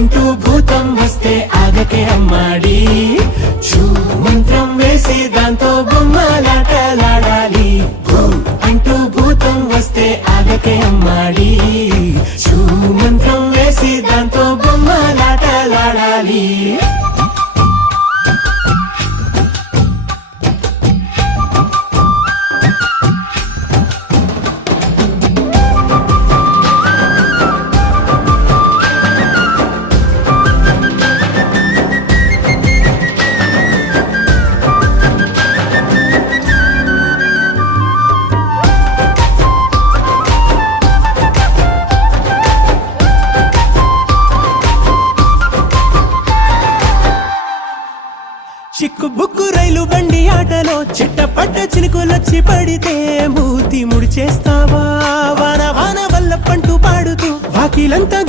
అంటూ భూతం వస్తే ఆగకే అమ్మాడి, చూ మంత్రం వేసి దాంతో బొమ్మలాటలాడాలి. భూ అంటూ భూతం వస్తే ఆగకే అమ్మాడి, చూ మంత్రం వేసి దాంతో బొమ్మలాటలాడాలి. చిక్కు బుక్కు రైలు బండి ఆటలో చిట్టపడ్డ చినుకులొచ్చి పడితే మూతి ముడిచేస్తావా, వాన వాన వల్ల పంటూ పాడుతూ వాకిలంతా